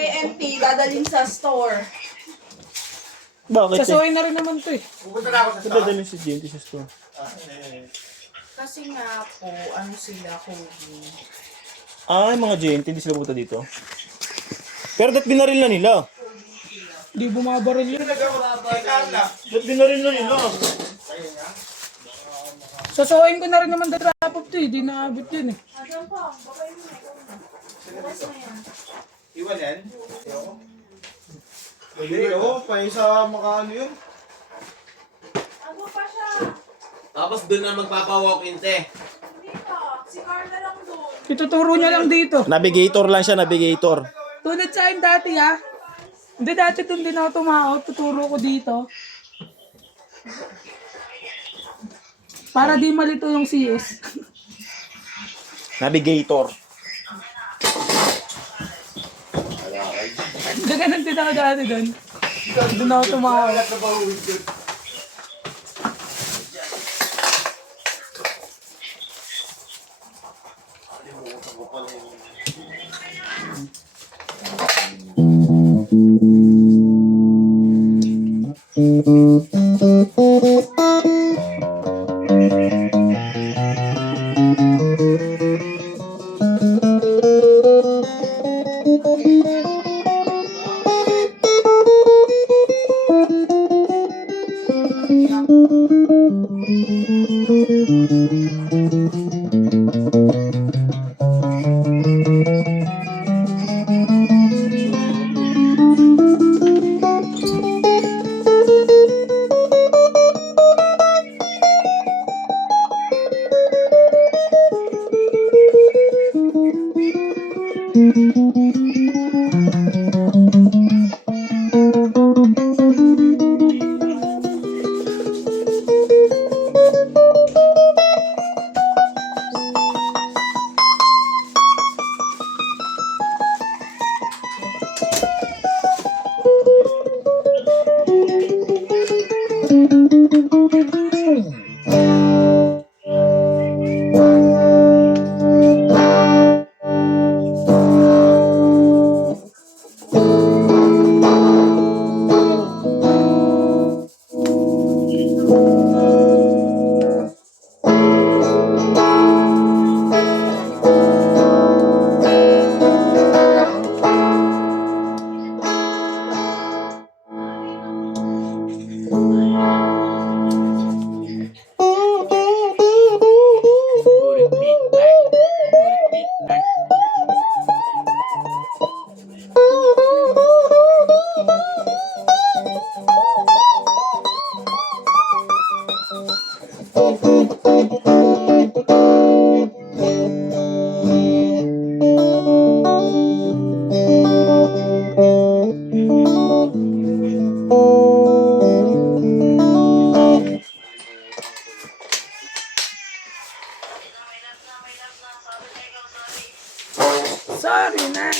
AMT, dadalhin sa store. Bakit eh? Sasuhin na rin naman to eh. Pupunta na ako sa Ba't store. dadalhin si JNT sa store? Kasi nga po, ano sila, COVID. Ah, yung mga JNT, hindi sila pumunta dito. Pero dapat binaril na nila. Hindi bumabaril yun. Dapat binaril na nila. Sasuhin ko na rin naman the drop of to eh. Di naabot yun eh. Asan pa? Baka yun na ikaw na. Bukas na yan. Iwan yan? Hindi, oo. Pa sa makaano yun. Ano pa siya? Tapos doon na magpapa-walk-in, te. Hindi pa. Si Carla lang doon. Ituturo niya lang dito. Navigator lang siya, navigator. Tulad sa akin dati ha. Hindi dati doon din ako tumawag. Tuturo ko dito. Para di malito yung CS. Navigator. Gaganon din ako dati doon. Doon ako tumawag. Burik beat back. Burik beat back. Sorry na.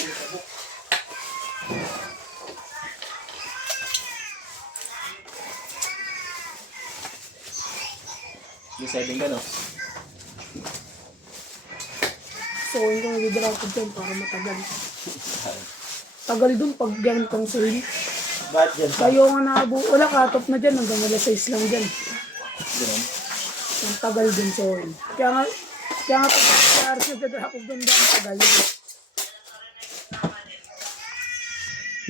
Yung 7 ka, no? Sasuhin ko na drop of dyan para matagal. Tagal dun pag ganitong suhin. Ba't dyan sa? Kayo nga nakabu... Wala katop na dyan. Hanggang alas 6 lang dyan. Ganun. Ang tagal dun suhin. Kaya nga pag nangyari sa drop of dyan ang tagal yun.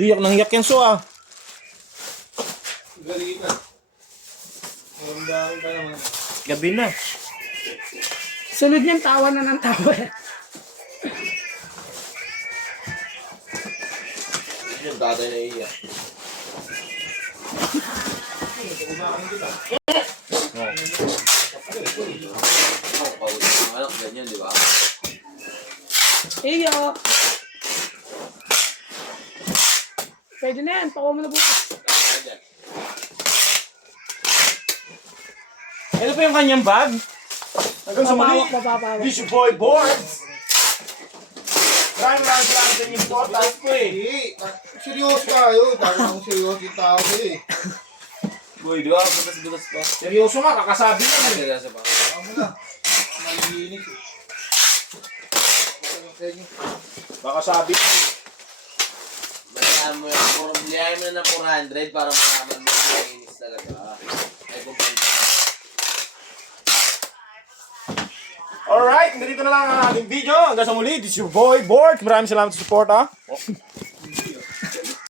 Hiyak nang hiyak yan, so ah. Galing ka. Magandang ka naman. Gabi na. Sunod niyan, tawa na ng tawa. Yung tatay na iya. Ang anak ganyan, di ba? Iyo! Pwede na yan, pakuha mo na bukas. Ano pa yung kanyang bag? Hanggang sa mali. Mapapawak. This your boy, Boards. Maraming salamat sa inyong podcast ko eh. Hindi. Seryoso tayo. Dahil akong seryoso yung tao eh. Boy, di ba? Butas-butas pa. Seryoso nga, kakasabi na eh. Seryoso pa. Ako na. Malinis eh. Baka sabi. Hayaan mo yan. Biyahin mo na ng 400 para malaman mo kung nainis talaga. Ay, kumpanya. Alright, dito na lang ang ating video. Hanggang sa muli, this is your boy, Bork. Maraming salamat sa support, ha.